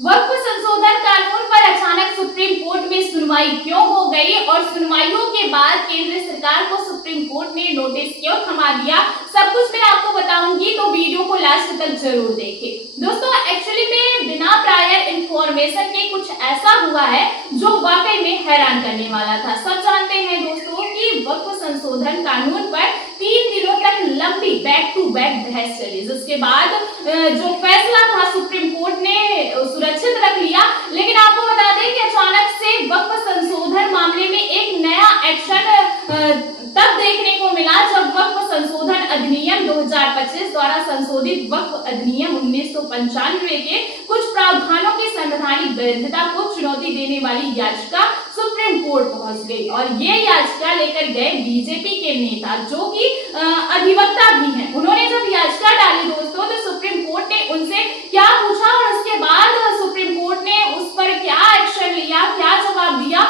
वक्फ संशोधन कानून पर अचानक सुप्रीम कोर्ट में सुनवाई क्यों हो गई और सुनवाइयों के बाद केंद्र सरकार को सुप्रीम कोर्ट ने नोटिस क्यों थमा दिया, सब कुछ मैं आपको बताऊंगी, तो वीडियो को लास्ट तक जरूर देखें। दोस्तों एक्चुअली में बिना प्रायर इंफॉर्मेशन के कुछ ऐसा हुआ है जो वाकई में हैरान करने वाला था। सब जानते हैं दोस्तों कि वक्फ संशोधन कानून पर 3 दिनों तक लंबी बैक टू बैक बहस चली, जिसके बाद जो फैसला था सुप्रीम कोर्ट ने सुरक्षित रख लिया। लेकिन आपको बता दें कि अचानक से वक्फ संशोधन मामले में एक नया एक्शन तब देखने को मिला जब वक्फ संशोधन अधिनियम 2025 द्वारा संशोधित वक्फ अधिनियम 1995 के कुछ प्रावधानों की संवैधानिक वैधता को चुनौती देने वाली याचिका सुप्रीम कोर्ट पहुंच गई। और ये याचिका लेकर गए बीजेपी के नेता जो कि अधिवक्ता भी हैं। उन्होंने जब याचिका डाली दोस्तों तो सुप्रीम कोर्ट ने उनसे क्या पूछा और उसके बाद सुप्रीम कोर्ट ने उस पर क्या एक्शन लिया, क्या जवाब दिया,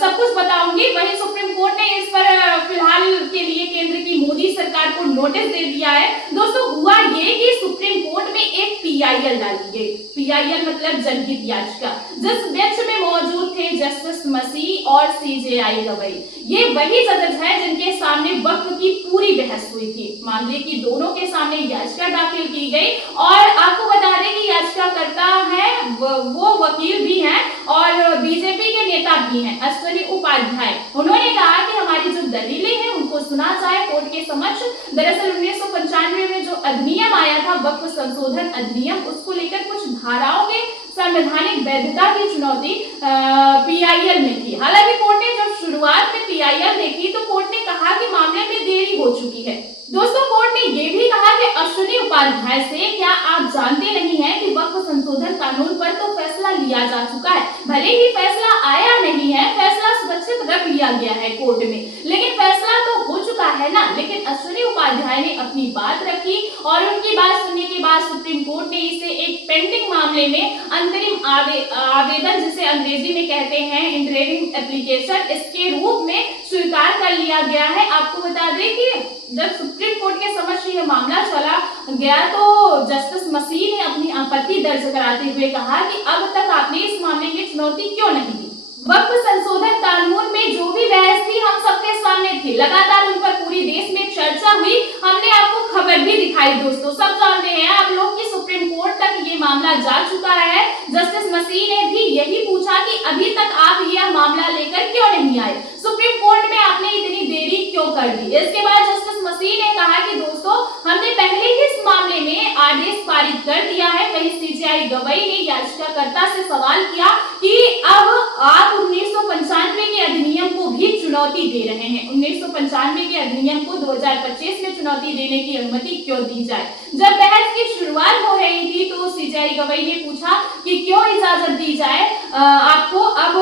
सब कुछ बताऊंगी। वहीं सुप्रीम कोर्ट ने इस पर फिलहाल के लिए केंद्र की मोदी सरकार को नोटिस दे दिया है। दोस्तों हुआ ये कि सुप्रीम कोर्ट में एक पीआईएल डाली गई। पीआईएल मतलब जनहित याचिका, जिस बेंच में मौजूद थे जस्टिस मसीह और सीजेआई गवई। ये वही जज है जिनके सामने वक्फ की पूरी बहस हुई थी। मामले की दोनों के सामने याचिका दाखिल की गई और आपको बता दें कि याचिकाकर्ता है वो वकील भी हैं और बीजेपी के नेता भी हैं, अश्विनी उपाध्याय। उन्होंने कहा कि हमारी जो दलीलें हैं उनको सुना जाए कोर्ट के समक्ष। दरअसल 1995 में जो अधिनियम आया था वक्फ संशोधन अधिनियम, उसको लेकर कुछ धाराओं के संवैधानिक वैधता की चुनौती पीआईएल में थी। हालांकि कोर्ट ने जब शुरुआत में पीआईएल देखी तो कोर्ट ने कहा कि मामले में देरी हो चुकी है। दोस्तों कोर्ट ने यह भी कहा कि अश्विनी उपाध्याय से क्या आप जानते नहीं हैं कि वक्फ संशोधन कानून पर तो फैसला लिया जा चुका है। भले ही फैसला आया नहीं है, फैसला सुरक्षित रख लिया गया है कोर्ट में, लेकिन फैसला तो हो चुका है ना। लेकिन अश्विनी उपाध्याय ने अपनी बात रखी और उनकी बात सुनने के बाद सुप्रीम कोर्ट ने इसे एक पेंडिंग मामले में अंतरिम आवेदन, जिसे अंग्रेजी में कहते हैं इंटरिम एप्लीकेशन, इसके रूप में स्वीकार कर लिया गया है। आपको बता दें कि जब सुप्रीम कोर्ट के समक्ष यह मामला चला गया तो जस्टिस मसीह ने अपनी आपत्ति दर्ज कराते हुए कहा कि अब तक आपने इस मामले में चुनौती क्यों नहीं दी। वक्फ संशोधन कानून में जो भी बहस थी हम सबके सामने थी, लगातार उन पर पूरी देश में चर्चा हुई, हमने आपको खबर भी दिखाई। दोस्तों सब जानते हैं आप लोग कि सुप्रीम कोर्ट तक ये मामला जा चुका है। जस्टिस मसीह ने भी यही पूछा कि अभी तक आप यह मामला लेकर क्यों नहीं आए, सुप्रीम कोर्ट में आपने इतनी देरी क्यों कर दी। इसके बाद जस्टिस मसीह ने कहा कि दोस्तों हमने पहले ही इस मामले में आदेश पारित कर दिया है। वहीं सीजेआई गवई ने याचिकाकर्ता से सवाल किया कि अब आप 1995 के अधिनियम को भी चुनौती दे रहे हैं। 1995 के अधिनियम को 2025 में चुनौती देने की अनुमति क्यों दी जाए। जब बहस की शुरुआत हो रही थी तो सीजेआई गवई ने पूछा कि क्यों इजाजत दी जाए आपको, अब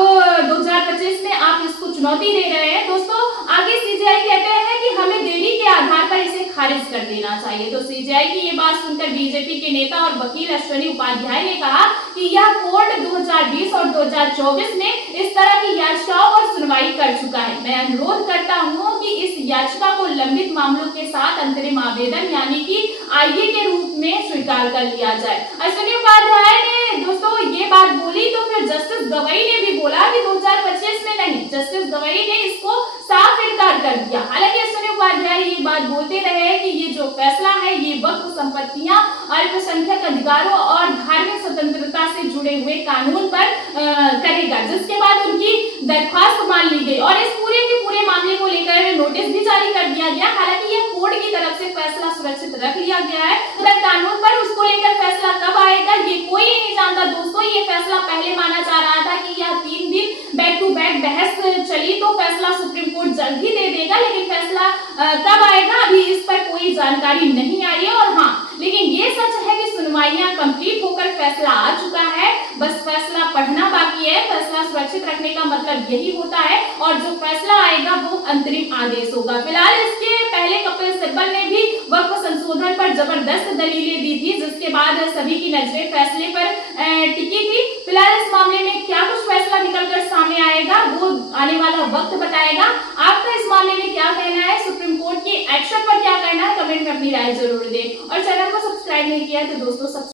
2025 में आप इसको चुनौती दे रहे हैं। दोस्तों आगे सीजेआई कहते हैं कि हमें देरी के आधार पर इसे खारिज कर देना चाहिए। तो सीजेआई की ये बात सुनकर बीजेपी के नेता और वकील अश्विनी उपाध्याय ने कहा कि यह कोर्ट 2020 और 2024 में इस तरह की याचिकाओं पर सुनवाई कर चुका है। मैं अनुरोध करता हूं कि इस याचिका को लंबित मामलों के साथ अंतरिम आवेदन यानी कि आईए के रूप में स्वीकार कर लिया जाए। अश्विनी उपाध्याय ने दोस्तों ये बात बोली तो फिर जस्टिस गवई ने भी बोला कि 2025 में नहीं। जस्टिस गवई ने इसको साफ इनकार कर दिया। हालांकि अश्विनी उपाध्याय ये बात बोलते रहे कि ये जो फैसला है ये वक्फ संपत्तियां, अल्पसंख्यक अधिकारों और धार्मिक स्वतंत्रता से जुड़े हुए कानून पर करेगा, जिसके बाद उनकी दरख्वास्त मान ली गई और इस पूरे के पूरे मामले को लेकर नोटिस भी जारी कर दिया गया। हालांकि यह कोर्ट की तरफ से फैसला सुरक्षित रख लिया गया है। कानून पर उसको लेकर फैसला कब आएगा ये कोई नहीं जानता। दोस्तों ये फैसला पहले माना जा रहा था कि यह 3 दिन बैक टू बैक बहस चली तो फैसला सुप्रीम कोर्ट जल्द ही दे देगा, लेकिन फैसला कब आएगा अभी इस पर कोई जानकारी नहीं आई है। और हाँ, लेकिन ये सच है कि सुनवाइयां कंप्लीट होकर फैसला आ चुका है, बस फैसला पढ़ना बाकी है। फैसला सुरक्षित रखने का मतलब यही होता है और जो फैसला आएगा वो अंतरिम आदेश होगा। फिलहाल इसके पहले कपिल सिब्बल ने भी वक्फ संशोधन पर जबरदस्त दलीलें दी थी, जिसके बाद सभी की नजरें फैसले पर टिकी थी। फिलहाल इस मामले में क्या कुछ फैसला निकलकर सामने आएगा वो आने वाला वक्त बताएगा। आपका इस मामले में क्या कहना है, सुप्रीम कोर्ट के एक्शन पर क्या कहना है, कमेंट में अपनी राय जरूर दें और चैनल को सब्सक्राइब नहीं किया तो दोस्तों